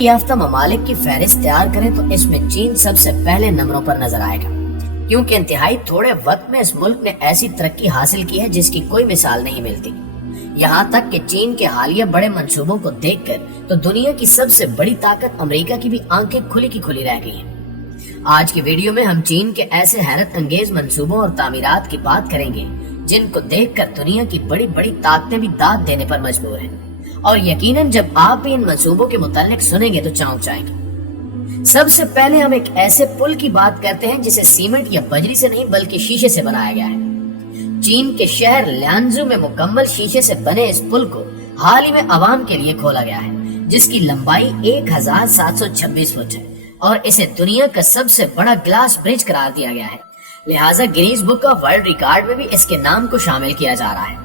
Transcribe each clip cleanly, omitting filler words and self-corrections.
یافتہ ممالک کی فہرست تیار کریں تو اس میں چین سب سے پہلے نمبروں پر نظر آئے گا، کیونکہ انتہائی تھوڑے وقت میں اس ملک نے ایسی ترقی حاصل کی ہے جس کی کوئی مثال نہیں ملتی۔ یہاں تک کہ چین کے حالیہ بڑے منصوبوں کو دیکھ کر تو دنیا کی سب سے بڑی طاقت امریکہ کی بھی آنکھیں کھلی کی کھلی رہ گئی ہیں۔ آج کی ویڈیو میں ہم چین کے ایسے حیرت انگیز منصوبوں اور تعمیرات کی بات کریں گے جن کو دیکھ کر دنیا کی بڑی بڑی طاقتیں بھی داد دینے پر مجبور ہیں، اور یقیناً جب آپ بھی ان منصوبوں کے متعلق سنیں گے تو چونک جائیں گے۔ سب سے پہلے ہم ایک ایسے پل کی بات کرتے ہیں جسے سیمنٹ یا بجری سے نہیں بلکہ شیشے سے بنایا گیا ہے۔ چین کے شہر لیانزو میں مکمل شیشے سے بنے اس پل کو حال ہی میں عوام کے لیے کھولا گیا ہے، جس کی لمبائی 1726 فٹ ہے اور اسے دنیا کا سب سے بڑا گلاس برج قرار دیا گیا ہے، لہٰذا Guinness book of world record میں بھی اس کے نام کو شامل کیا جا رہا ہے۔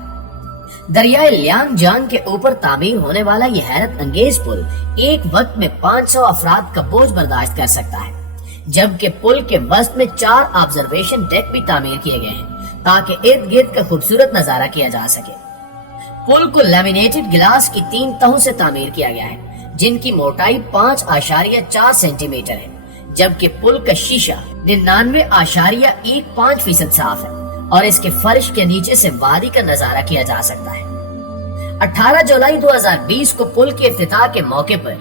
دریائے لیانگ جانگ کے اوپر تعمیر ہونے والا یہ حیرت انگیز پل ایک وقت میں 500 افراد کا بوجھ برداشت کر سکتا ہے، جبکہ پل کے وسط میں 4 آبزرویشن ڈیک بھی تعمیر کیے گئے ہیں تاکہ ارد گرد کا خوبصورت نظارہ کیا جا سکے۔ پل کو لیمینیٹڈ گلاس کی 3 تہوں سے تعمیر کیا گیا ہے جن کی موٹائی 5.4 سینٹی میٹر ہے، جبکہ پل کا شیشہ 99.15% صاف ہے اور اس کے فرش کے نیچے سے وادی کا نظارہ کیا جا سکتا ہے۔ 18 جولائی 2020 کو پل کے افتتاح کے موقع پر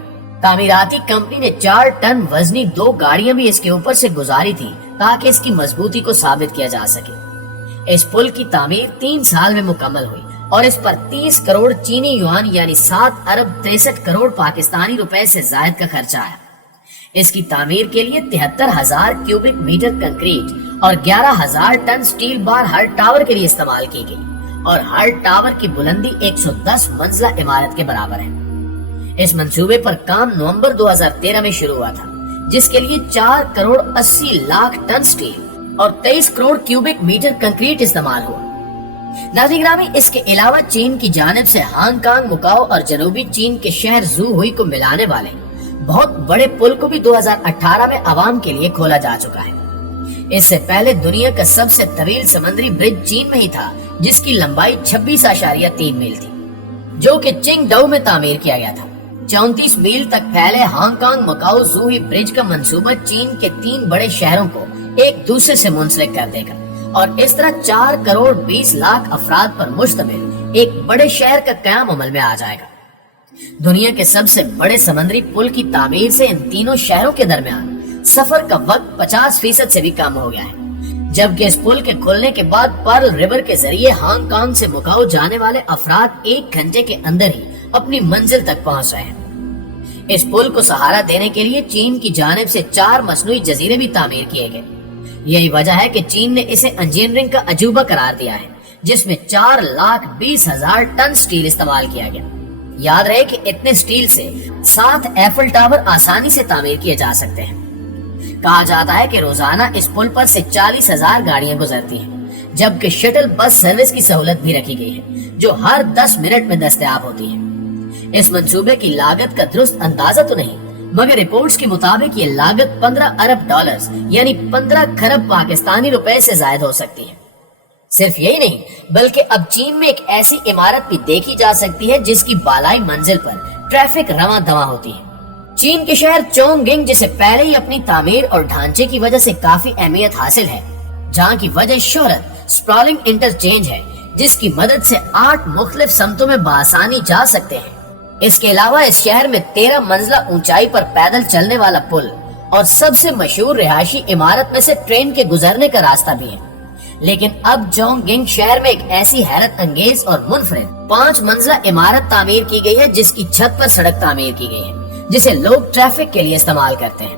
تعمیراتی کمپنی نے 4 ٹن وزنی 2 گاڑیاں بھی اس کے اوپر سے گزاری تھی تاکہ اس کی مضبوطی کو ثابت کیا جا سکے۔ اس پل کی تعمیر 3 سال میں مکمل ہوئی اور اس پر 30 کروڑ چینی یوان یعنی 7 ارب 63 کروڑ پاکستانی روپے سے زائد کا خرچہ آیا۔ اس کی تعمیر کے لیے 73,000 کیوبک میٹر کنکریٹ اور 11,000 ٹن سٹیل بار ہر ٹاور کے لیے استعمال کی گئی اور ہر ٹاور کی بلندی 110 منزلہ عمارت کے برابر ہے۔ اس منصوبے پر کام نومبر 2013 میں شروع ہوا تھا، جس کے لیے 4 کروڑ 80 لاکھ ٹن سٹیل اور 23 کروڑ کیوبک میٹر کنکریٹ استعمال ہوا۔ ناظرین گرامی، اس کے علاوہ چین کی جانب سے ہانگ کانگ، مکاؤ اور جنوبی چین کے شہر زو ہوئی کو ملانے والے بہت بڑے پل کو بھی 2018 میں عوام کے لیے کھولا جا چکا ہے۔ اس سے پہلے دنیا کا سب سے طویل سمندری برج چین میں ہی تھا، جس کی لمبائی 26.3 میل تھی، جو کہ چنگ ڈاؤ میں تعمیر کیا گیا تھا۔ 34 میل تک پھیلے ہانگ کانگ مکاؤ زو ہوئی برج کا منصوبہ چین کے 3 بڑے شہروں کو ایک دوسرے سے منسلک کر دے گا اور اس طرح 4 کروڑ 20 لاکھ افراد پر مشتمل ایک بڑے شہر کا قیام عمل میں آ جائے گا۔ دنیا کے سب سے بڑے سمندری پل کی تعمیر سے ان تینوں شہروں کے درمیان سفر کا وقت 50% سے بھی کم ہو گیا ہے، جبکہ اس پل کے کھلنے کے بعد پرل ریور کے ذریعے ہانگ کانگ سے مکاؤ جانے والے افراد 1 گھنٹے کے اندر ہی اپنی منزل تک پہنچ رہے ہیں۔ اس پل کو سہارا دینے کے لیے چین کی جانب سے 4 مصنوعی جزیرے بھی تعمیر کیے گئے۔ یہی وجہ ہے کہ چین نے اسے انجینئرنگ کا عجوبہ قرار دیا ہے، جس میں 4,20,000 ٹن سٹیل استعمال کیا گیا۔ یاد رہے کہ اتنے سٹیل سے 7 ایفل ٹاور آسانی سے تعمیر کیے جا سکتے ہیں۔ کہا جاتا ہے کہ روزانہ اس پل پر سے 40,000 گاڑیاں گزرتی ہیں، جبکہ شٹل بس سروس کی سہولت بھی رکھی گئی ہے جو ہر 10 منٹ میں دستیاب ہوتی ہے۔ اس منصوبے کی لاگت کا درست اندازہ تو نہیں، مگر رپورٹس کے مطابق یہ لاگت 15 ارب ڈالرز یعنی 15 کھرب پاکستانی روپے سے زائد ہو سکتی ہے۔ صرف یہی نہیں بلکہ اب چین میں ایک ایسی عمارت بھی دیکھی جا سکتی ہے جس کی بالائی منزل پر ٹریفک رواں دواں ہوتی ہے۔ چین کے شہر چونگ گنگ، جسے پہلے ہی اپنی تعمیر اور ڈھانچے کی وجہ سے کافی اہمیت حاصل ہے، جہاں کی وجہ شہرت سپرالنگ انٹرچینج ہے، جس کی مدد سے 8 مختلف سمتوں میں بآسانی جا سکتے ہیں۔ اس کے علاوہ اس شہر میں 13 منزلہ اونچائی پر پیدل چلنے والا پل اور سب سے مشہور رہائشی عمارت میں سے ٹرین کے گزرنے کا راستہ بھی ہے۔ لیکن اب چونگ گنگ شہر میں ایک ایسی حیرت انگیز اور منفرد 5 منزلہ عمارت تعمیر کی گئی ہے جس کی چھت پر سڑک تعمیر کی گئی ہے، جسے لوگ ٹریفک کے لیے استعمال کرتے ہیں۔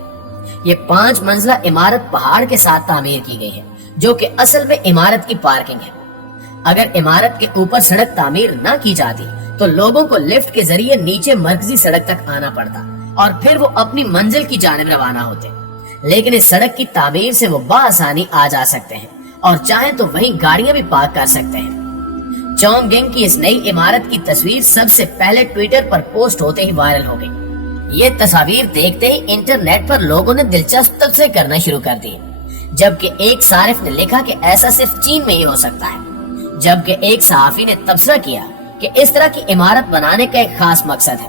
یہ 5 منزلہ عمارت پہاڑ کے ساتھ تعمیر کی گئی ہے، جو کہ اصل میں عمارت کی پارکنگ ہے۔ اگر عمارت کے اوپر سڑک تعمیر نہ کی جاتی تو لوگوں کو لفٹ کے ذریعے نیچے مرکزی سڑک تک آنا پڑتا اور پھر وہ اپنی منزل کی جانب روانہ ہوتے، لیکن اس سڑک کی تعمیر سے وہ بآسانی آ جا سکتے ہیں اور چاہیں تو وہیں گاڑیاں بھی پارک کر سکتے ہیں۔ چونگ گنگ کی اس نئی عمارت کی تصویر سب سے پہلے ٹویٹر پر پوسٹ ہوتے ہی وائرل ہو گئی۔ یہ تصاویر دیکھتے ہی انٹرنیٹ پر لوگوں نے دلچسپ تبصرے کرنا شروع کر دیے، جبکہ ایک صارف نے لکھا کہ ایسا صرف چین میں ہی ہو سکتا ہے، جبکہ ایک صحافی نے تبصرہ کیا کہ اس طرح کی عمارت بنانے کا ایک خاص مقصد ہے۔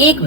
1